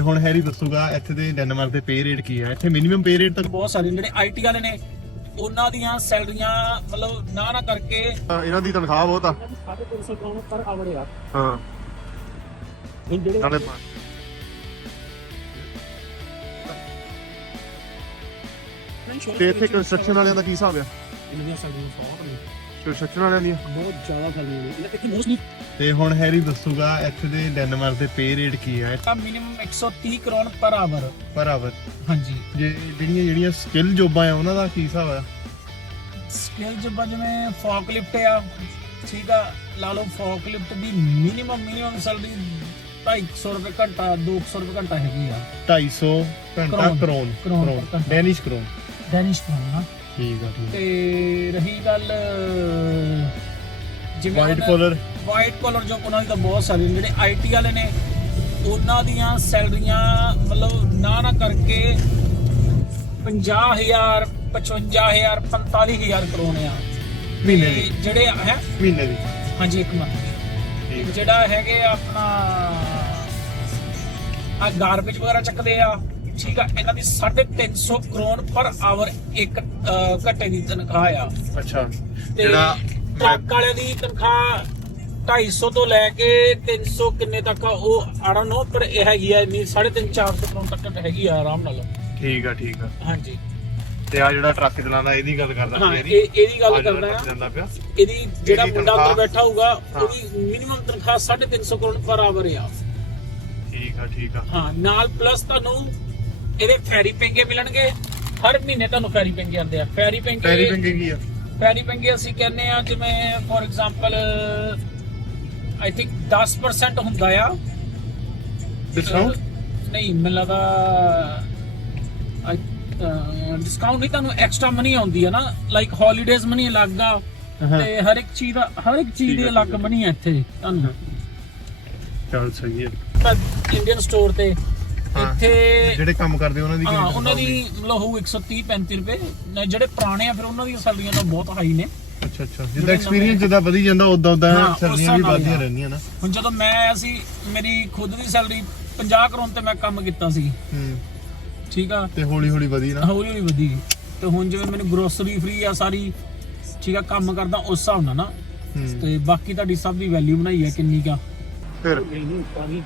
ਹੁਣ ਹੈਰੀ ਦੱਸੂਗਾ ਇੱਥੇ ਦੇ ਡੈਨਮਾਰਕ ਦੇ ਪੇ ਰੇਟ ਕੀ ਹੈ ਇੱਥੇ ਮਿਨੀਮਮ ਪੇ ਰੇਟ ਤਾਂ ਬਹੁਤ ਸਾਰੇ ਜਿਹੜੇ ਆਈਟੀ ਵਾਲੇ ਨੇ ਉਹਨਾਂ ਦੀਆਂ ਸੈਲਰੀਆਂ ਮਤਲਬ ਨਾ ਨਾ ਕਰਕੇ ਇਹਨਾਂ ਦੀ ਤਨਖਾਹ ਬਹੁਤ ਆ। 350 ਕ੍ਰੋਨ ਪਰ ਆਵਰ ਆ। ਹਾਂ। ਹੁਣ ਜਿਹੜੇ ਨਾਲੇ ਤੇ ਇੱਥੇ ਕੰਸਟਰਕਸ਼ਨ ਵਾਲਿਆਂ ਦਾ ਕੀ ਹਿਸਾਬ ਆ? ਇਹਨਾਂ ਦੀਆਂ ਸੈਲਰੀਆਂ ਬਹੁਤ ਨੇ। ਕੰਸਟਰਕਸ਼ਨ ਵਾਲਿਆਂ ਦੀਆਂ ਬਹੁਤ ਜ਼ਿਆਦਾ ਸੈਲਰੀਆਂ ਨੇ ਇਹਨਾਂ ਤੇ ਮੋਸਟਲੀ ਤੇ ਹੁਣ ਹੈਰੀ ਦੱਸੂਗਾ ਇੱਥੇ ਦੇ ਡੈਨਮਾਰਕ ਦੇ ਪੇ ਰੇਟ ਕੀ ਹੈ ਤਾਂ ਮਿਨੀਮਮ 130 ਕਰੋਨ ਪਰ ਆਵਰ ਪਰ ਆਵਰ ਹਾਂਜੀ। ਜੇ ਜਿਹੜੀਆਂ ਜਿਹੜੀਆਂ ਸਕਿੱਲ ਜੋਬਾਂ ਆ ਉਹਨਾਂ ਦਾ ਕੀ ਹਿਸਾਬ ਆ? ਸਕਿੱਲ ਜਿਵੇਂ ਜਿਵੇਂ ਫੌਕ ਲਿਫਟ ਆ ਠੀਕ ਆ ਲਾ ਲਓ ਫੌਕ ਲਿਫਟ ਦੀ ਮਿਨੀਮਮ ਮਿਨੀਮਮ ਸੈਲਰੀ 250 ਰੁਪਏ ਘੰਟਾ 200 ਰੁਪਏ ਘੰਟਾ ਹੈਗੀ ਆ। 250 ਘੰਟਾ ਕਰੋਨ। ਕਰੋਨ। ਡੈਨਿਸ਼ ਕਰੋਨ ਡੈਨਿਸ਼ ਕਰੋਨ। ਨਾ ਠੀਕ ਆ ਠੀਕ ਤੇ ਰਹੀ ਗੱਲ ਜਿਵੇਂ ਵਾਈਟ ਕਾਲਰ ਵਾਈਟ ਕਾਲਰ ਜੋ ਉਹਨਾਂ ਦੀ ਤਾਂ ਬਹੁਤ ਸਾਰੇ ਜਿਹੜੇ ਆਈਟੀ ਵਾਲੇ ਨੇ ਉਹਨਾਂ ਦੀਆਂ ਸੈਲਰੀਆਂ ਮਤਲਬ ਨਾ ਨਾ ਕਰਕੇ 50000 55000 45000 ਕਰੋਨੇ ਆ। ਮਹੀਨੇ ਦੀ। ਜਿਹੜੇ ਹੈ? ਮਹੀਨੇ ਦੀ। ਹਾਂਜੀ ਇੱਕ ਮੰਥ ਜਿਹੜਾ ਹੈਗੇ ਆਪਣਾ ਆ ਗਾਰਬੇਜ ਵਗੈਰਾ ਚੱਕਦੇ ਆ। ਠੀਕ ਆ ਇਹਨਾਂ ਦੀ 350 ਕਰੋਨ ਪਰ ਆਵਰ ਇੱਕ ਘੰਟੇ ਦੀ ਤਨਖਾਹ ਆ। ਅੱਛਾ। ਜਿਹੜਾ ਟਰੱਕ ਵਾਲਿਆਂ ਦੀ ਤਨਖਾਹ 250 ਤੋਂ ਲੈ ਕੇ 300 ਕਿੰਨੇ ਤੱਕ ਆ ਉਹ ਆੜਾ ਨੋ ਪਰ ਇਹ ਹੈਗੀ ਆ 350 400 ਕਰੋਨ ਤੱਕ ਹੈਗੀ ਆ ਆਰਾਮ ਨਾਲ। ਠੀਕ ਆ ਠੀਕ ਆ। ਹਾਂਜੀ। ਤੇ ਆ ਜਿਹੜਾ ਟਰੱਕ ਚਲਾਉਂਦਾ ਇਹਦੀ ਗੱਲ ਕਰਦਾ ਹਾਂ ਇਹ ਇਹਦੀ ਗੱਲ ਕਰਦਾ ਇਹਦੀ ਜਿਹੜਾ ਮੁੰਡਾ ਅੰਦਰ ਬੈਠਾ ਹੋਊਗਾ। ਉਹਦੀ ਮਿਨੀਮਮ ਤਨਖਾਹ 350 ਕਰੋਨ ਪਰ ਆਵਰ ਆ। ਠੀਕ ਆ ਠੀਕ ਆ। ਹਾਂ ਨਾਲ ਪਲੱਸ ਤੁਹਾਨੂੰ ਇਹਦੇ ਫੈਰੀ ਪੈਂਗੇ ਮਿਲਣਗੇ। ਹਰ ਮਹੀਨੇ ਤੁਹਾਨੂੰ ਫੈਰੀ ਪੈਂਗੇ ਆਉਂਦੇ ਆ। ਫੈਰੀ ਪੈਂਗੇ ਪੈਰੀ ਪੰਗੇ ਕੀ ਆ? ਫੈਰੀ ਪੈਂਗੇ ਅਸੀਂ ਕਹਿੰਦੇ ਆ ਜਿਵੇਂ ਫੋਰ ਐਗਜ਼ਾਮਪਲ ਆਈ ਥਿੰਕ 10% ਹੁੰਦਾ ਆ। ਡਿਸਕਾਊਂਟ ਨਹੀਂ ਮੈਨੂੰ ਲੱਗਦਾ ਡਿਸਕਾਊਂਟ ਨਹੀਂ ਤੁਹਾਨੂੰ ਐਕਸਟਰਾ ਮਨੀ ਆਉਂਦੀ ਹੈ ਨਾ। ਲਾਈਕ ਹੌਲੀਡੇਜ਼ ਮਨੀ ਅਲੱਗ ਆ। ਤੇ ਹਰ ਇੱਕ ਚੀਜ਼ ਦਾ ਹਰ ਇੱਕ ਚੀਜ਼ ਦੀ ਅਲੱਗ। ਮਨੀ ਹੈ ਇੱਥੇ ਤੁਹਾਨੂੰ। ਚੱਲ ਸਹੀ ਹੈ ਇੰਡੀਅਨ ਸਟੋਰ ਤੇ ਹਾਂ। ਇੱਥੇ ਜਿਹੜੇ ਕੰਮ ਕਰਦੇ ਉਹਨਾਂ ਦੀ ਹਾਂ ਕਿੰਨੀ ਉਹਨਾਂ ਦੀ ਮਤਲਬ ਹੋਊ 130 35 ਰੁਪਏ। ਨਾ ਜਿਹੜੇ ਪੁਰਾਣੇ ਆ ਫਿਰ ਉਹਨਾਂ ਦੀਆਂ ਸੈਲਰੀਆਂ ਤਾਂ ਬਹੁਤ ਹਾਈ ਨੇ? ਅੱਛਾ ਅੱਛਾ। ਜਿੱਦਾਂ ਐਕਸਪੀਰੀਅੰਸ ਜਿੱਦਾਂ ਵਧੀ ਜਾਂਦਾ ਉਦਾਂ ਉਦਾਂ ਹਾਂ, ਉਸ ਵੀ ਹਿਸਾਬ ਨਾਲ ਵਧਦੀਆਂ ਆ। ਰਹਿੰਦੀਆਂ ਨਾ। ਹੁਣ ਜਦੋਂ ਮੈਂ ਆਇਆ ਸੀ ਮੇਰੀ ਖੁਦ ਦੀ ਸੈਲਰੀ 50 ਕਰੋਨ ਤੇ ਮੈਂ ਕੰਮ ਕੀਤਾ ਸੀ। ਹੂੰ। ਠੀਕ ਆ? ਤੇ ਹੌਲੀ ਹੌਲੀ ਵਧੀ ਨਾ। ਹੌਲੀ ਹੌਲੀ ਵਧੀ। ਤੇ ਹੁਣ ਜਿਵੇਂ ਮੈਨੂੰ ਗਰੋਸਰੀ ਫ੍ਰੀ ਆ ਸਾਰੀ ਠੀਕ ਆ ਕੰਮ ਕਰਦਾ ਉਸ ਹਿਸਾਬ ਨਾਲ ਨਾ। ਹੂੰ। ਤੇ ਬਾਕੀ ਤੁਹਾਡੀ ਸਭ ਦੀ ਵੈਲਿਊ ਬਣਾਈ ਹੈ ਕਿੰਨੀ ਕਾ ਫਿਰ? ਨਹੀਂ ਪਾਣੀ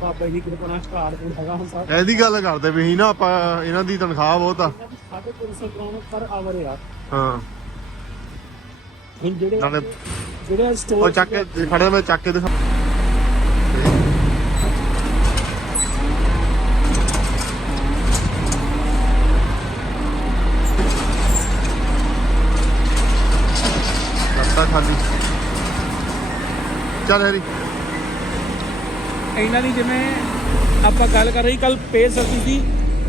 ਜੀ ਕੋਲ ਹੈਗਾ ਹੁਣ ਸਰ ਇਹਦੀ ਗੱਲ ਕਰਦੇ ਵੀ ਸੀ ਨਾ ਆਪਾਂ ਇਹਨਾਂ ਦੀ ਤਨਖਾਹ ਬਹੁਤ ਆ। 350 ਕਰੋਨ ਪਰ ਆਵਰ ਆ। ਹਾਂ। ਹੁਣ ਜਿਹੜੇ ਨਾਲੇ ਜਿਹੜੇ ਉਹ ਸਟੋਰ ਚੱਕ ਕੇ ਖੜੇ ਮੈਂ ਚੱਕ ਕੇ ਦਿਖਾ ਕਰਤਾ ਖਾਲੀ। ਚੱਲ ਹੈਰੀ। ਇਹਨਾਂ ਦੀ ਜਿਵੇਂ ਆਪਾਂ ਗੱਲ ਕਰ ਰਹੀ ਕੱਲ ਪੇ ਸਕਦੀ ਸੀ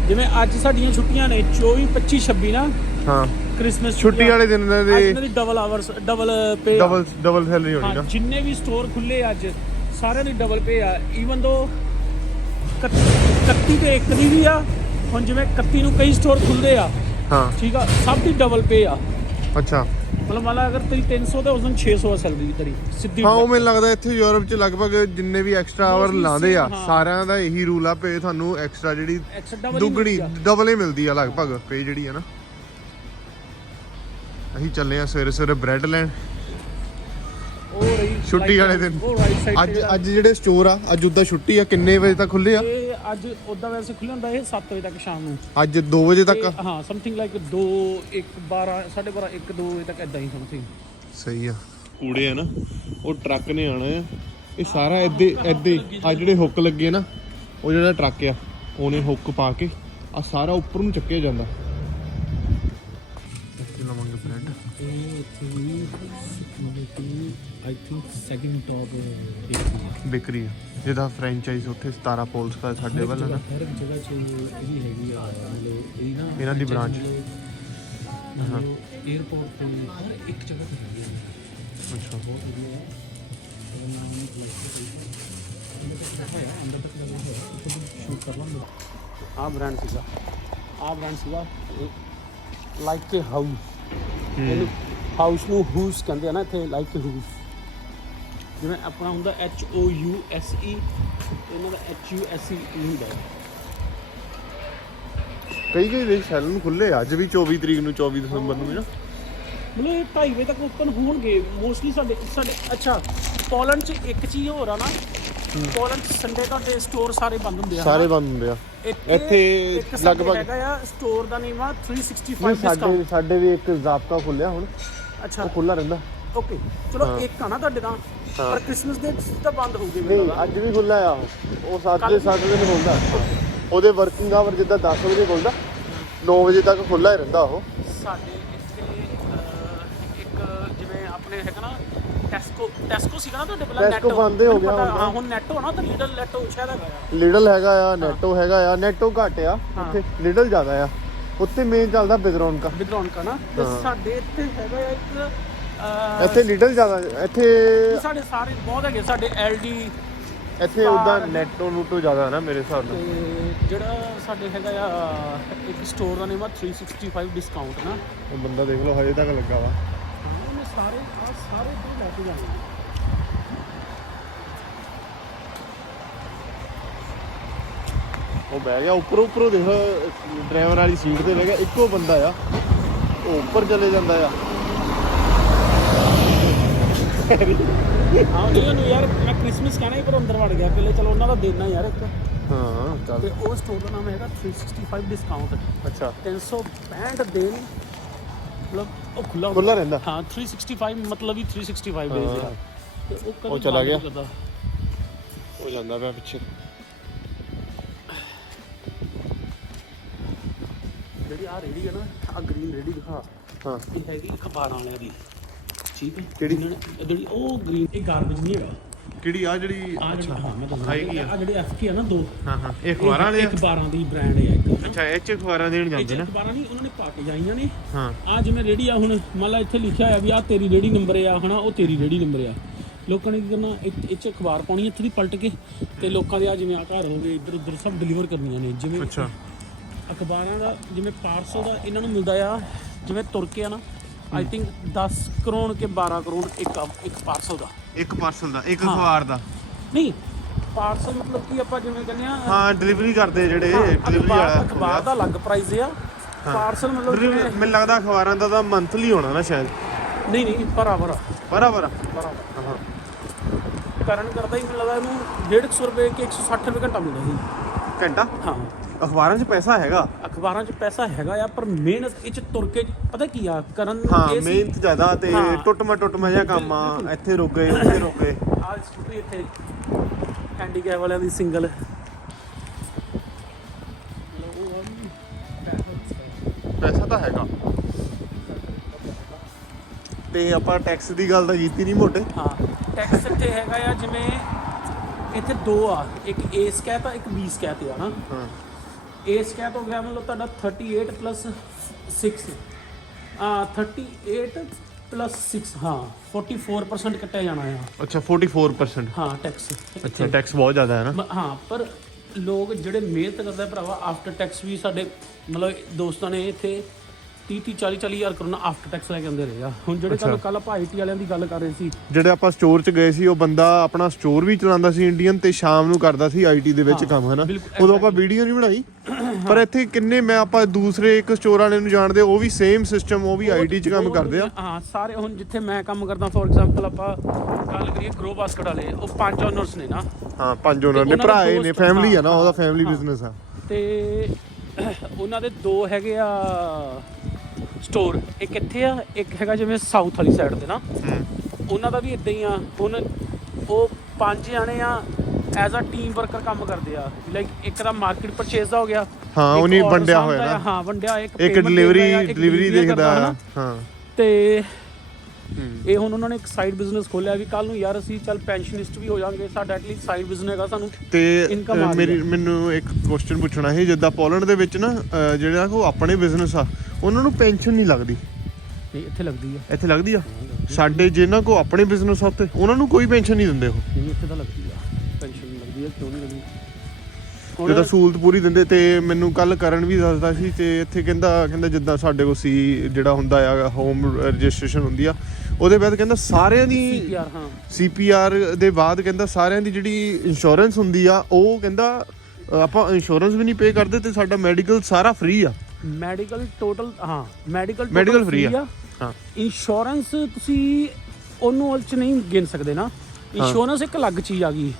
ਜਿਵੇਂ ਅੱਜ ਸਾਡੀਆਂ ਛੁੱਟੀਆਂ ਨੇ 24 25 26 ਨਾ? ਹਾਂ। ਕ੍ਰਿਸਮਸ ਛੁੱਟੀ ਵਾਲੇ ਦਿਨ ਦੇ ਇਹਨਾਂ ਦੀ double hours double pay double double salary ਹੋਣੀ ਨਾ। ਜਿੰਨੇ ਵੀ ਸਟੋਰ ਖੁੱਲੇ ਅੱਜ ਸਾਰਿਆਂ ਦੀ ਡਬਲ ਪੇ ਆ। ਈਵਨ ਦੋ 31 ਤੇ 1 ਦੀ ਵੀ ਆ ਹੁਣ ਜਿਵੇਂ 31 ਨੂੰ ਕਈ ਸਟੋਰ ਖੁੱਲਦੇ ਆ। ਹਾਂ। ਠੀਕ ਆ ਸਭ ਦੀ ਡਬਲ ਪੇ ਆ। ਅੱਛਾ। ਮਤਲਬ ਮੰਨ ਲਾ ਅਗਰ ਤੇਰੀ 300 ਤੇ ਉਸ ਦਿਨ 600 ਆ ਸੈਲਰੀ ਤੇਰੀ। ਸਿੱਧੀ ਹਾਂ ਉਹ ਮੈਨੂੰ ਲੱਗਦਾ ਇੱਥੇ ਯੂਰਪ 'ਚ ਲਗਭਗ ਜਿੰਨੇ ਵੀ ਐਕਸਟਰਾ ਆਵਰ ਲਾਉਂਦੇ ਆ। ਸਾਰਿਆਂ ਦਾ ਇਹੀ ਰੂਲ ਆ ਪੇ ਤੁਹਾਨੂੰ ਐਕਸਟਰਾ ਜਿਹੜੀ ਦੁੱਗਣੀ ਡਬਲ ਹੀ ਮਿਲਦੀ ਆ ਲਗਭਗ ਪੇ ਜਿਹੜੀ ਆ ਨਾ। ਅਸੀਂ ਚੱਲੇ ਆ ਸਵੇਰੇ ਸਵੇਰੇ ਬ੍ਰੈਡ ਲੈਣ। ਉਹ ਰਹੀ ਛੁੱਟੀ ਵਾਲੇ ਦਿਨ। ਉਹ ਰਾਈਟ ਸਾਈਡ ਅੱਜ ਅੱਜ ਜਿਹੜੇ ਸਟੋਰ ਆ ਅੱਜ ਉਦਾਂ ਛੁੱਟੀ ਆ ਕਿੰਨੇ ਵਜੇ ਤੱਕ ਖੁੱਲੇ ਆ? ਇਹ ਅੱਜ ਉਦਾਂ ਵੈਸੇ ਖੁੱਲ੍ਹਾ ਹੁੰਦਾ ਇਹ 7 ਵਜੇ ਤੱਕ ਸ਼ਾਮ ਨੂੰ। ਅੱਜ 2 ਵਜੇ ਤੱਕ? ਹਾਂ ਸਮਥਿੰਗ ਲਾਈਕ 2 1 12 12:30 1 2 ਵਜੇ ਤੱਕ ਇਦਾਂ ਹੀ ਸਮਥਿੰਗ ਸਹੀ ਆ। ਕੂੜੇ ਆ ਨਾ ਉਹ ਟਰੱਕ ਨੇ ਆਣਾ ਆ। ਇਹ ਸਾਰਾ ਇੱਦੇ ਇੱਦੇ ਆ ਜਿਹੜੇ ਹੁੱਕ ਲੱਗੇ ਆ ਨਾ ਉਹ ਜਿਹੜਾ ਟਰੱਕ ਆ ਉਹਨੇ ਹੁੱਕ ਪਾ ਕੇ ਆ ਸਾਰਾ ਉੱਪਰ ਨੂੰ ਚੱਕਿਆ ਜਾਂਦਾ। ਬ੍ਰੈਡ ਇਹ ਇੱਥੇ I think second top bakery ਆ ਜਿਹਦਾ ਫਰੈਂਚਾਈਜ਼ ਉੱਥੇ 17 ਪੋਲਸ ਦਾ ਸਾਡੇ ਵੱਲ ਆ ਨਾ। ਹਰ ਇੱਕ ਜਗ੍ਹਾ 'ਚ ਇਹਦੀ ਹੈਗੀ ਆ ਮਤਲਬ ਇਹਦੀ ਨਾ ਇਹਨਾਂ ਦੀ branch। ਹਾਂ 에어ਪੋਰਟ ਤੇ ਹਰ ਇੱਕ ਜਗ੍ਹਾ ਤੇ ਹੈਗੀ ਆ ਅੱਛਾ ਬਹੁਤ ਵਧੀਆ ਹੈ ਉਹਦਾ ਨਾਮ ਅੰਦਰ ਤੱਕ ਹੋਇਆ ਅੰਦਰ ਤੱਕ ਲੱਗਾ ਹੋਇਆ ਉੱਥੇ ਸ਼ੂਟ ਕਰ ਲਾਂਗੇ ਆ ਬ੍ਰਾਂਡ ਸੀਗਾ ਆ ਬ੍ਰਾਂਡ ਸੀਗਾ ਲਾਈਕ ਅ ਹਾਊਸ ਇਹਨੂੰ ਹਾਊਸ ਨੂੰ ਹੂਸ ਕਹਿੰਦੇ ਆ ਨਾ ਇੱਥੇ ਲਾਈਕ ਹੂਸ ਜਿਵੇਂ ਆਪਣਾ ਹੁੰਦਾ H O U S E ਇਹਨਾਂ ਦਾ ਐਚ ਯੂ ਐਸ ਈ ਹੁੰਦਾ ਕਈ ਕਈ ਦੇ ਸੈਲੂਨ ਖੁੱਲੇ ਅੱਜ ਵੀ 24 ਤਰੀਕ ਨੂੰ 24 ਦਸੰਬਰ ਨੂੰ ਨਾ। ਮਤਲਬ ਇਹ 2:30 ਵਜੇ ਤੱਕ ਓਪਨ ਹੋਣਗੇ। ਮੋਸਟਲੀ ਸਾਡੇ ਸਾਡੇ ਅੱਛਾ ਪੋਲੈਂਡ 'ਚ ਇੱਕ ਚੀਜ਼ ਹੋਰ ਆ ਨਾ। ਪੋਲੈਂਡ ਸੰਡੇ ਤੁਹਾਡੇ ਸਟੋਰ ਸਾਰੇ ਬੰਦ ਹੁੰਦੇ ਆ ਸਾਰੇ ਬੰਦ ਹੁੰਦੇ ਆ। ਇੱਥੇ ਲਗਭਗ- ਹੈਗਾ ਆ ਸਟੋਰ ਦਾ ਨੇਮ ਆ 365 ਨਹੀਂ, ਸਾਡੇ ਸਾਡੇ ਵੀ ਇੱਕ ਜ਼ਾਬਤਾ ਖੁੱਲਿਆ ਹੁਣ। ਅੱਛਾ। ਉਹ ਖੁੱਲਾ ਰਹਿੰਦਾ। ਓਕੇ ਚਲੋ ਇੱਕ ਆ ਨਾ ਤੁਹਾਡੇ ਤਾਂ ਪਰ ਕ੍ਰਿਸਮਸ ਦੇ ਤਾਂ ਬੰਦ ਹੋਊਗੇ ਮੈਨੂੰ ਨਹੀਂ ਅੱਜ ਵੀ ਖੁੱਲਾ ਆ ਉਹ। ਉਹ 7 ਕੱਲ੍ਹ ਦੇ 7 ਦਿਨ ਖੁੱਲਦਾ ਉਹਦੇ ਵਰਕਿੰਗ ਆਵਰ ਜਿੱਦਾਂ 10 ਵਜੇ ਖੁੱਲਦਾ 9 ਵਜੇ ਤੱਕ ਖੁੱਲਾ ਹੀ ਰਹਿੰਦਾ ਉਹ। ਸਾਡੇ ਇੱਥੇ ਇੱਕ ਜਿਵੇਂ ਆਪਣੇ ਹੈਗਾ ਨਾ ਟੈਸਕੋ ਟੈਸਕੋ ਸੀਗਾ ਨਾ ਤੁਹਾਡੇ ਪਹਿਲਾਂ ਟੈਸਕੋ Netto, ਬੰਦ ਹੀ ਹੋ ਗਿਆ ਹੁਣ। ਹਾਂ ਹੁਣ ਨੈਟੋ ਨਾ ਤਾਂ ਲੀਡਲ ਨੈਟੋ ਸ਼ਾਇਦ ਹੈਗਾ ਆ। ਲਿਡਲ ਹੈਗਾ ਆ ਨੈਟੋ ਹੈਗਾ ਆ। ਨੈਟੋ ਘੱਟ ਆ ਹਾਂ। ਉੱਥੇ ਲਿਡਲ ਜ਼ਿਆਦਾ ਆ। ਉੱਥੇ ਮੇਨ ਚੱਲਦਾ ਬਿਦਰੌਨ ਕਾ ਵਿਦਰੌਨ ਕਾ ਨਾ। ਤੇ ਹਾਂ। ਸਾਡੇ ਇੱਥੇ ਹੈਗਾ ਆ ਇੱਕ ਅਹ, ਇੱਥੇ ਲਿਡਲ ਜ਼ਿਆਦਾ ਇੱਥੇ ਸਾਡੇ ਸਾਰੇ ਬਹੁਤ ਹੈਗੇ ਸਾਡੇ ਐਲਡੀ ਇੱਥੇ ਉਦਾਂ ਨੈਟੋ ਨੂਟੋ ਜ਼ਿਆਦਾ ਨਾ ਮੇਰੇ ਹਿਸਾਬ ਨਾਲ। ਤੇ ਜਿਹੜਾ ਸਾਡੇ ਹੈਗਾ ਆ ਇੱਕ ਸਟੋਰ ਦਾ ਨੇਮ ਆ 365 ਡਿਸਕਾਊਂਟ ਨਾ। ਉਹ ਬੰਦਾ ਦੇਖ ਲਓ ਹਜੇ ਤੱਕ ਲੱਗਾ ਵਾ। ਸਾਰੇ ਆ ਸਾਰੇ ਤੋਂ ਲੈ ਕੇ ਜਾਣੇ ਆ। ਉਹ ਬਹਿ ਗਿਆ ਉੱਪਰੋਂ ਉੱਪਰੋਂ ਦੇਖ ਡਰਾਈਵਰ ਵਾਲੀ ਸੀਟ ਤੇ ਗਿਆ ਇੱਕੋ ਬੰਦਾ ਆ। ਉਹ ਉੱਪਰ ਚਲੇ ਜਾਂਦਾ ਆ। ਹਾਂ ਨਹੀਂ ਉਹਨੂੰ ਯਾਰ ਮੈਂ ਕ੍ਰਿਸਮਸ ਕਹਿਣਾ ਹੀ ਪਰ ਅੰਦਰ ਵੜ ਗਿਆ ਪਹਿਲੇ ਚਲੋ ਉਹਨਾਂ ਦਾ ਦੇਣਾ ਯਾਰ ਇੱਕ। ਹਾਂ ਚੱਲ। ਤੇ ਉਹ ਸਟੋਰ ਦਾ ਨਾਮ ਹੈਗਾ 365 ਡਿਸਕਾਊਂਟ ਅੱਛਾ। 365 ਦਿਨ ਮਤਲਬ ਉਹ ਖੁੱਲਾ ਖੁੱਲਾ ਰਹਿੰਦਾ। ਹਾਂ 365 ਮਤਲਬ ਹੀ 365 ਡੇਜ਼ ਆ। ਹਾਂ। ਤੇ ਉਹ ਕਦੇ ਉਹ ਚਲਾ ਗਿਆ? ਉਹ ਜਾਂਦਾ। ਪਿਆ ਪਿੱਛੇ। ਜਿਹੜੀ ਆ ਰੇੜੀ ਹੈ ਨਾ ਆ ਗ੍ਰੀਨ ਰੇੜੀ ਦਿਖਾ। ਹਾਂ। ਇਹ ਹੈਗੀ ਅਖਬਾਰਾਂ ਵਾਲਿਆਂ ਦੀ। ਠੀਕ ਹੈ? ਕਿਹੜੀ? ਜਿਨ੍ਹਾਂ ਨੇ- ਜਿਹੜੀ ਉਹ ਗ੍ਰੀਨ ਇਹ ਗਾਰਬੇਜ ਨਹੀਂ ਹੈਗਾ। ਕਿਹੜੀ ਆ ਜਿਹੜੀ ਆ ਜਿਹੜੀ ਹਾਂ ਮੈਂ ਦੱਸਦਾ। ਹੈਗੀ ਆ। ਆ ਜਿਹੜੇ ਐਫਕੇ ਆ ਨਾ ਦੋ। ਹਾਂ ਹਾਂ ਇਹ ਅਖਬਾਰਾਂ ਦੇ ਇਹ ਅਖਬਾਰਾਂ ਦੀ ਬ੍ਰਾਂਡ ਹੈ ਇੱਕ। ਅੱਛਾ ਇਹ ਚ ਅਖਬਾਰਾਂ ਦੇਣ ਜਾਂਦੇ ਨਾ? ਅਖਬਾਰਾਂ ਨਹੀਂ ਉਹਨਾਂ ਨੇ ਪਾ ਕੇ ਜਾਈਆਂ ਨੇ। ਹਾਂ। ਆ ਜਿਵੇਂ ਰੇੜੀ ਆ ਹੁਣ ਮੰਨ ਲਾ ਇੱਥੇ ਲਿਖਿਆ ਹੋਇਆ ਵੀ ਆ ਤੇਰੀ ਰੇੜੀ ਨੰਬਰ ਆ ਹਨਾ ਉਹ ਤੇਰੀ ਰੇੜੀ ਨੰਬਰ ਆ। ਲੋਕਾਂ ਨੇ ਕੀ ਕਰਨਾ ਇਹ 'ਚ ਅਖਬਾਰ ਪਾਉਣੀ ਇੱਥੇ ਦੀ ਪਲਟ ਕੇ ਤੇ ਲੋਕਾਂ ਦੇ ਆ ਜਿਵੇਂ ਆ ਘਰ ਹੋ ਗਏ ਇੱਧਰ ਉੱਧਰ ਸਭ ਡਿਲੀਵਰ ਕਰਨੀਆਂ ਨੇ ਜਿਵੇਂ ਅੱਛਾ। ਅਖਬਾਰਾਂ ਦਾ ਜਿਵੇਂ ਪਾਰਸਲ ਦਾ ਇਹਨਾਂ ਨੂੰ ਮਿਲਦਾ ਆ ਜਿਵੇਂ ਤੁਰ ਕੇ ਆ ਨਾ ਆਈ ਥਿੰਕ 10 ਕਰੋੜ ਕੇ 12 ਕਰੋੜ ਇੱਕ ਇੱਕ ਪਾਰਸਲ ਦਾ। ਇੱਕ ਪਾਰਸਲ ਦਾ ਇੱਕ ਹਾਂ। ਅਖਬਾਰ ਦਾ। ਨਹੀਂ ਪਾਰਸਲ ਮਤਲਬ ਕਿ ਆਪਾਂ ਜਿਵੇਂ ਕਹਿੰਦੇ ਆ ਹਾਂ ਡਿਲੀਵਰੀ ਕਰਦੇ ਜਿਹੜੇ ਡਿਲੀਵਰੀ ਵਾਲਾ ਅਖਬਾਰ ਦਾ ਅਲੱਗ ਪ੍ਰਾਈਸ ਆ। ਪਾਰਸਲ ਮਤਲਬ Delivery- ਜਿਵੇਂ ਮੈਨੂੰ ਲੱਗਦਾ ਅਖਬਾਰਾਂ ਦਾ ਤਾਂ ਮੰਥਲੀ ਹੋਣਾ ਨਾ ਸ਼ਾਇਦ। ਨਹੀਂ ਨਹੀਂ ਬਰਾਬਰ ਬਰਾਬਰ ਬਰਾਬਰ। ਹਾਂ। ਕਰਨ ਕਰਦਾ ਹੀ ਮੈਨੂੰ ਲੱਗਦਾ ਇਹਨੂੰ 150 ਰੁਪਏ ਕਿ 160 ਰੁਪਏ ਘੰਟਾ ਮਿਲਦਾ ਸੀ। ਘੰਟਾ? ਹਾਂ। ਅਖਬਾਰਾਂ 'ਚ ਪੈਸਾ ਹੈਗਾ। ਅਖਬਾਰਾਂ 'ਚ ਪੈਸਾ ਹੈਗਾ ਆ ਪਰ ਮਿਹਨਤ ਇਹ 'ਚ ਤੁਰ ਕੇ ਪਤਾ ਕੀ ਆ ਕਰਨ ਹਾਂ ਇਹ ਸੀ- ਮਿਹਨਤ ਜ਼ਿਆਦਾ ਤੇ ਹਾਂ। ਟੁੱਟਮਾ ਟੁੱਟਮਾ ਜਿਹਾ ਕੰਮ ਆ। ਇੱਥੇ ਰੁਕ ਗਏ ਉੱਥੇ ਰੁਕ ਗਏ। ਆਹ ਸਕੂਟਰੀ ਇੱਥੇ ਹੈਂਡੀਕੈਪ ਵਾਲਿਆਂ ਦੀ ਸਿੰਗਲ ਪੈਸਾ ਤਾਂ ਹੈਗਾ। ਤੇ ਆਪਾਂ ਟੈਕਸ ਦੀ ਗੱਲ ਤਾਂ ਕੀਤੀ ਨਹੀਂ ਮੋਟੇ। ਹਾਂ ਟੈਕਸ ਇੱਥੇ ਹੈਗਾ ਆ ਜਿਵੇਂ ਇੱਥੇ ਦੋ ਆ ਇੱਕ ਏ ਸਕੈਤ ਆ ਇੱਕ ਬੀ ਸਕੈਤ ਆ ਨਾ। ਹਾਂ। ਏ ਸਕੈਤ ਹੋ ਗਿਆ ਮਤਲਬ ਤੁਹਾਡਾ 38 ਪਲੱਸ 6 ਆ 38 ਪਲੱਸ 6 ਹਾਂ 44% ਕੱਟਿਆ ਜਾਣਾ ਆ। ਅੱਛਾ 44% ਹਾਂ ਟੈਕਸ ਅੱਛਾ ਟੈਕਸ ਬਹੁਤ ਜ਼ਿਆਦਾ ਹੈ ਨਾ? ਹਾਂ ਪਰ ਲੋਕ ਜਿਹੜੇ ਮਿਹਨਤ ਕਰਦੇ ਭਰਾਵਾ ਆਫਟਰ ਟੈਕਸ ਵੀ ਸਾਡੇ ਮਤਲਬ ਦੋਸਤਾਂ ਨੇ ਇੱਥੇ 30 30 40 40 ਹਜ਼ਾਰ ਕਰੋਨਾ ਆਫਟਰ ਟੈਕਸ ਲੈ ਕੇ ਆਉਂਦੇ ਰਹੇ ਆ। ਹੁਣ ਜਿਹੜੇ ਕੱਲ। ਕੱਲ ਆਪਾਂ ਆਈਟੀ ਵਾਲਿਆਂ ਦੀ ਗੱਲ ਕਰ ਰਹੇ ਸੀ। ਜਿਹੜੇ ਆਪਾਂ ਸਟੋਰ 'ਚ ਗਏ ਸੀ ਉਹ ਬੰਦਾ ਆਪਣਾ ਸਟੋਰ ਵੀ ਚਲਾਉਂਦਾ ਸੀ ਇੰਡੀਅਨ ਤੇ ਸ਼ਾਮ ਨੂੰ ਕਰਦਾ ਸੀ ਆਈਟੀ ਦੇ ਵਿੱਚ ਕੰਮ ਹਨਾ ਉਦੋਂ ਆਪਾਂ ਵੀਡੀਓ ਨਹੀਂ ਬਣਾਈ? ਪਰ ਇੱਥੇ ਕਿੰਨੇ ਮੈਂ ਆਪਾਂ ਦੂਸਰੇ ਇੱਕ ਸਟੋਰ ਵਾਲੇ ਨੂੰ ਜਾਣਦੇ ਉਹ ਵੀ ਸੇਮ ਸਿਸਟਮ ਉਹ ਵੀ ਆਈਟੀ 'ਚ ਕੰਮ ਕਰਦੇ ਆ। ਹਾਂ ਸਾਰੇ ਹੁਣ ਜਿੱਥੇ ਮੈਂ ਕੰਮ ਕਰਦਾ ਫੋਰ ਐਗਜ਼ਾਮਪਲ ਆਪਾਂ ਗੱਲ ਕਰੀਏ ਗਰੋ ਬਾਸਕਟ ਵਾਲੇ ਉਹ ਪੰਜ ਓਨਰਸ ਨੇ ਨਾ। ਹਾਂ ਪੰਜ ਉਹਨਾਂ ਨੇ ਭਰਾਏ ਨੇ ਫੈਮਿਲੀ ਆ ਨਾ ਉਹਦਾ ਫੈਮਿਲੀ। ਬਿਜ਼ਨਸ ਆ। ਤੇ ਉਹਨਾਂ ਦੇ ਦੋ ਹੈਗੇ ਆ ਸਟੋਰ ਇੱਕ ਇੱਥੇ ਆ ਇੱਕ ਹੈਗਾ ਜਿਵੇਂ ਸਾਊਥ ਵਾਲੀ ਸਾਈਡ ਤੇ ਨਾ। ਉਹਨਾਂ ਦਾ ਵੀ ਇਦਾਂ ਹੀ ਆ ਹੁਣ ਉਹ ਪੰਜ ਜਾਣੇ ਆ ਐਜ਼ ਅ ਟੀਮ ਵਰਕਰ ਕੰਮ ਕਰਦੇ ਆ। ਲਾਈਕ ਇੱਕ ਦਾ ਮਾਰਕੀਟ ਪਰਚੇਸ ਦਾ ਹੋ ਗਿਆ। ਹਾਂ, ਇੱਕ ਉਹਨੇ order ਵੰਡਿਆ ਸਾਂਭਦਾ ਹੋਇਆ ਆ, ਨਾ। ਹਾਂ ਵੰਡਿਆ ਇੱਕ ਇੱਕ payment ਡਿਲੀਵਰੀ ਦੇਖਦਾ ਆ, ਇੱਕ ਡਿਲੀਵਰੀ delivery ਦੇਖਦਾ ਕਰਦਾ ਆ। ਹਨਾ। ਹਾਂ। ਤੇ ਇਹ ਹੁਣ ਉਹਨਾਂ ਨੇ ਇੱਕ ਸਾਈਡ ਬਿਜ਼ਨਸ ਖੋਲਿਆ ਵੀ ਕੱਲ ਨੂੰ ਯਾਰ ਅਸੀਂ ਚੱਲ ਪੈਨਸ਼ਨਿਸਟ ਵੀ ਹੋ ਜਾਾਂਗੇ ਸਾਡਾ ਐਟਲੀਸਟ ਸਾਈਡ ਬਿਜ਼ਨਸ ਹੈਗਾ ਸਾਨੂੰ ਤੇ Income ਅ, ਆ ਮੇਰੀ ਮੈਨੂੰ ਇੱਕ ਕੁਐਸਚਨ ਪੁੱਛਣਾ ਸੀ ਜਿੱਦਾਂ ਪੋਲੈਂਡ ਦੇ ਵਿੱਚ ਨਾ ਅ, ਜਿਹੜਾ ਕੋ ਆਪਣੇ ਬਿਜ਼ਨਸ ਆ ਉਹਨਾਂ ਨੂੰ ਪੈਨਸ਼ਨ ਨਹੀਂ ਲੱਗਦੀ? ਨਹੀਂ ਇੱਥੇ ਲੱਗਦੀ ਆ। ਇੱਥੇ ਲੱਗਦੀ ਆ? ਸਾਡੇ ਜਿਨ੍ਹਾਂ ਕੋ ਆਪਣੇ ਬਿਜ਼ਨਸ ਆ ਉੱਥੇ ਉਹਨਾਂ ਨੂੰ ਕੋਈ ਪੈਨਸ਼ਨ ਨਹੀਂ ਦਿੰਦੇ ਉਹ? ਨਹੀਂ ਇੱਥੇ ਤਾਂ ਲੱਗਦੀ ਆ। ਜੇ ਤਾਂ ਸਹੂਲਤ ਪੂਰੀ ਦਿੰਦੇ ਤੇ ਮੈਨੂੰ ਕੱਲ ਕਰਨ ਵੀ ਦੱਸਦਾ ਸੀ ਤੇ ਇੱਥੇ ਕਹਿੰਦਾ ਕਹਿੰਦਾ ਜਿੱਦਾਂ ਸਾਡੇ ਕੋਲ ਸੀ ਜਿਹੜਾ ਹੁੰਦਾ ਆ ਹੋਮ ਰਜਿਸਟ੍ਰੇਸ਼ਨ ਹੁੰਦੀ ਆ ਉਹਦੇ ਬਾਅਦ ਕਹਿੰਦਾ ਸਾਰਿਆਂ ਦੀ ਯਾਰ ਹਾਂ। ਸੀਪੀਆਰ ਦੇ ਬਾਅਦ ਕਹਿੰਦਾ ਸਾਰਿਆਂ ਦੀ ਜਿਹੜੀ ਇੰਸ਼ੋਰੈਂਸ ਹੁੰਦੀ ਆ ਉਹ ਕਹਿੰਦਾ ਆਪਾਂ ਇੰਸ਼ੋਰੈਂਸ ਵੀ ਨਹੀਂ ਪੇ ਕਰਦੇ ਤੇ ਸਾਡਾ ਮੈਡੀਕਲ ਸਾਰਾ ਫ੍ਰੀ ਆ। ਮੈਡੀਕਲ ਟੋਟਲ ਹਾਂ ਮੈਡੀਕਲ Medical free ਆ। ਹਾਂ। ਇੰਸ਼ੋਰੈਂਸ ਤੁਸੀਂ ਉਹਨੂੰ ਉਹ ਚ ਨਹੀਂ ਗਿਣ ਸਕਦੇ ਨਾ। ਇੰਸ਼ੋਰੈਂਸ ਇੱਕ ਅਲੱਗ ਚੀਜ਼ ਆ ਗਈ।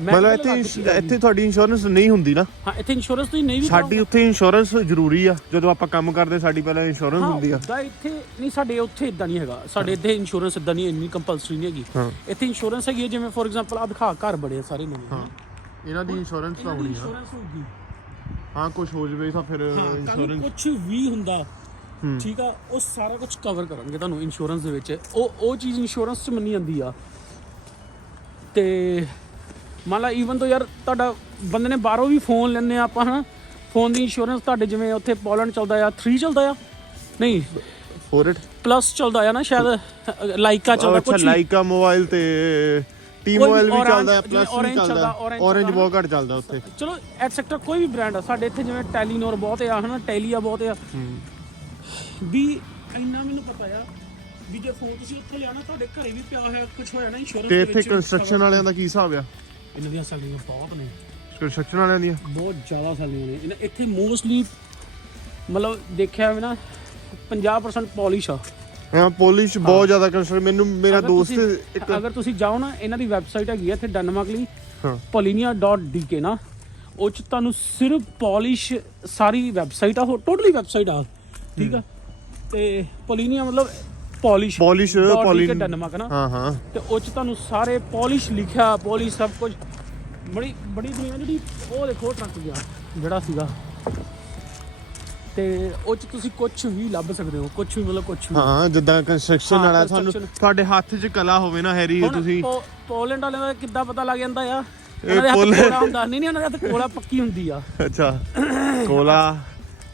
ਮਤਲਬ ਇੱਥੇ। ਇੱਥੇ ਤੁਹਾਡੀ ਇੰਸ਼ੋਰੈਂਸ ਨਹੀਂ ਹੁੰਦੀ ਨਾ। ਹਾਂ ਇੱਥੇ ਇੰਸ਼ੋਰੈਂਸ ਤੁਸੀਂ ਨਹੀਂ ਵੀ ਸਾਡੀ ਉੱਥੇ ਇੰਸ਼ੋਰੈਂਸ ਜ਼ਰੂਰੀ ਆ। ਜਦੋਂ ਆਪਾਂ ਕੰਮ ਕਰਦੇ ਸਾਡੀ ਪਹਿਲਾਂ ਇੰਸ਼ੋਰੈਂਸ ਹਾਂ ਹੁੰਦੀ ਆ। ਉੱਦਾਂ ਇੱਥੇ ਨਹੀਂ ਸਾਡੇ ਉੱਥੇ ਇਦਾਂ ਨਹੀਂ ਹੈਗਾ। ਸਾਡੇ ਇੱਥੇ ਇੰਸ਼ੋਰੈਂਸ ਇਦਾਂ ਨਹੀਂ ਇੰਨੀ ਕੰਪਲਸਰੀ ਨਹੀਂ ਹੈਗੀ। ਹਾਂ। ਇੱਥੇ ਇੰਸ਼ੋਰੈਂਸ ਹੈਗੀ ਹੈ ਜਿਵੇਂ ਫੋਰ ਐਗਜ਼ਾਮਪਲ ਆ ਦਿਖਾ ਘਰ ਬੜੇ ਸਾਰੇ ਨਵੇਂ। ਹਾਂ। ਇਹਨਾਂ ਦੀ ਇੰਸ਼ੋਰੈਂਸ ਤਾਂ ਹੋਣੀ ਆ। ਹਾਂ ਕੁਝ ਹੋ ਜਵੇ ਤਾਂ ਫਿਰ ਹਾਂ ਇੰਸ਼ੋਰੈਂਸ ਕੁਝ ਵੀ ਹੁੰਦਾ। ਠੀਕ ਆ ਉਹ ਸਾਰਾ ਕੁਝ ਕਵਰ ਕਰਨਗੇ ਤੁਹਾਨੂੰ ਇੰਸ਼ੋਰੈਂਸ ਦੇ ਵਿੱਚ। ਉਹ ਉਹ ਚੀਜ਼ ਇੰਸ਼ੋਰੈਂਸ ਚ ਮੰਨੀ ਜਾਂਦੀ ਆ। ਤੇ ਮੰਨ ਲਾ ਈਵਨ ਤੋਂ ਯਾਰ ਤੁਹਾਡਾ ਬੰਦੇ ਨੇ ਬਾਹਰੋਂ ਵੀ ਫੋਨ ਲੈਣੇ ਆ ਆਪਾਂ ਹਨਾ? ਫੋਨ ਦੀ ਇੰਸ਼ੋਰੈਂਸ ਤੁਹਾਡੇ ਜਿਵੇਂ ਉੱਥੇ ਪੋਲੈਂਡ ਚੱਲਦਾ ਆ 3 ਚੱਲਦਾ ਆ? ਨਹੀਂ ਫੋਰ ਇਟ ਪਲੱਸ ਚੱਲਦਾ ਆ ਨਾ ਸ਼ਾਇਦ ਲਾਈਕਾ ਚੱਲਦਾ ਅੱਛਾ ਕੁਝ ਲਾਈਕਾ ਮੋਬਾਈਲ ਤੇ ਟੀ ਮੋਬਾਈਲ ਵੀ ਚੱਲਦਾ ਹੈ ਪਲੱਸ ਵੀ ਚੱਲਦਾ ਔਰੇਂਜ। ਬਹੁਤ ਘੱਟ ਚੱਲਦਾ ਉੱਥੇ। ਚਲੋ ਐਟਸੈਕਟਰ ਕੋਈ ਵੀ ਬ੍ਰਾਂਡ ਆ ਸਾਡੇ ਇੱਥੇ ਜਿਵੇਂ ਟੈਲੀਨੋਰ ਬਹੁਤ ਆ ਹਨਾ? ਟੈਲੀਆ ਬਹੁਤ ਆ। ਵੀ ਇੰਨਾ ਮੈਨੂੰ ਪਤਾ ਆ ਵੀ ਜੇ ਫੋਨ ਤੁਸੀਂ ਉੱਥੇ ਲਿਆਣਾ ਤੁਹਾਡੇ ਘਰੇ ਵੀ ਪਿਆ ਹੋਇਆ ਕੁਝ ਹੋਇਆ ਨਾ ਇੰਸ਼ੋਰੈਂਸ ਤੇ ਇੱਥੇ ਕੰਸਟਰਕਸ਼ਨ ਵਾਲਿਆਂ ਦਾ ਕੀ ਹਿਸਾਬ ਆ? ਇਹਨਾਂ ਦੀਆਂ ਸੈਲਰੀਆਂ ਬਹੁਤ ਨੇ। ਕੰਸਟਰਕਸ਼ਨ ਵਾਲਿਆਂ ਦੀਆਂ। ਬਹੁਤ ਜ਼ਿਆਦਾ ਸੈਲਰੀਆਂ ਨੇ। ਇਹਨਾਂ- ਇੱਥੇ ਮੋਸਟਲੀ ਮਤਲਬ ਦੇਖਿਆ ਹੋਵੇ ਨਾ 50% ਪਾਲਿਸ਼ ਆ। ਹਾਂ ਪੋਲਿਸ਼ ਬਹੁਤ ਜ਼ਿਆਦਾ ਕੰਸਟਰਕਸ਼ਨ ਮੈਨੂੰ ਮੇਰਾ ਅਗਰ ਦੋਸਤ ਤੁਸੀਂ- ਇੱਕ ਅਗਰ ਤੁਸੀਂ ਜਾਓ ਨਾ ਇਹਨਾਂ ਦੀ ਵੈਬਸਾਈਟ ਹੈਗੀ ਆ ਇੱਥੇ ਡੈਨਮਾਰਕ ਲਈ। ਹਾਂ। Polinia.dk ਨਾ। ਉਹ ਚ ਤੁਹਾਨੂੰ ਸਿਰਫ ਪਾਲਿਸ਼ ਸਾਰੀ ਵੈਬਸਾਈਟ ਆ ਉਹ ਟੋਟਲੀ ਵੈਬਸਾਈਟ ਆ। ਠੀਕ ਆ? ਤੇ ਪੋਲੀਨੀਆ ਮਤਲਬ ਪਾਲਿਸ਼ ਪੋਲਿਸ਼ ਪੋਲੀ ਪੋਲਿਨ ਡੈਨਮਾਰਕ ਨਾ। ਹਾਂ ਹਾਂ। ਤੇ ਉਹ ਚ ਤੁਹਾਨੂੰ ਸਾਰੇ ਪਾਲਿਸ਼ ਲਿਖਿਆ ਪਾਲਿਸ਼ ਸਭ ਕੁਝ। ਬੜੀ ਬੜੀ ਦੁਨੀਆ ਜਿਹੜੀ ਉਹ ਦੇਖੋ ਟਰੱਕ ਗਿਆ ਜਿਹੜਾ ਸੀਗਾ। ਤੇ ਉਹ ਚ ਤੁਸੀਂ ਕੁਝ ਵੀ ਲੱਭ ਸਕਦੇ ਹੋ ਕੁਝ ਵੀ ਮਤਲਬ ਕੁਝ ਵੀ। ਹਾਂ ਜਿੱਦਾਂ ਕੰਸਟਰਕਸ਼ਨ ਵਾਲਾ ਤੁਹਾਨੂੰ। ਤੁਹਾਡੇ ਹੱਥ 'ਚ ਕਲਾ ਹੋਵੇ ਨਾ ਹੈਰੀ ਤੁਸੀਂ। ਪੋਲੈਂਡ ਵਾਲਿਆਂ ਦਾ ਕਿੱਦਾਂ ਪਤਾ ਲੱਗ ਜਾਂਦਾ ਆ? ਇਹ ਕੋਲਾ ਹੁੰਦਾ ਨਹੀਂ ਨਹੀਂ ਉਹਨਾਂ ਦੇ ਕੋਲਾ ਪੱਕੀ ਹੁੰਦੀ ਆ। ਅੱਛਾ। ਕੋਲਾ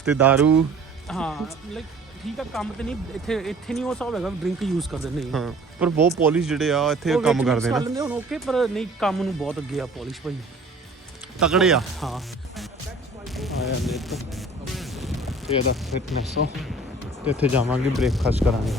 ਤੇ दारू ਹਾਂ ਲਾਈਕ ਠੀਕ ਆ ਕੰਮ ਤੇ ਨਹੀਂ ਇੱਥੇ ਇੱਥੇ ਨਹੀਂ ਉਹ ਹਿਸਾਬ ਹੈਗਾ ਡਰਿੰਕ ਯੂਜ਼ ਕਰਦੇ ਨਹੀਂ। ਹਾਂ ਪਰ ਬਹੁਤ ਪੋਲਿਸ਼ ਜਿਹੜੇ ਆ ਇੱਥੇ ਉਹ ਕੰਮ ਕਰਦੇ ਨੇ। ਕਰ ਲੈਂਦੇ ਹੁਣ ਓਕੇ ਪਰ ਨਹੀਂ ਕੰਮ ਨੂੰ ਬਹੁਤ ਅੱਗੇ ਆ ਪਾਲਿਸ਼ ਭਾਈ। ਤਕੜੇ ਆ। ਹਾਂ। ਆਇਆ ਨੇ ਤਾਂ। ਇਹਦਾ ਫਿਟਨੈਸ ਤੇ। ਇੱਥੇ ਜਾਵਾਂਗੇ ਬ੍ਰੇਕਫਾਸਟ ਕਰਾਂਗੇ।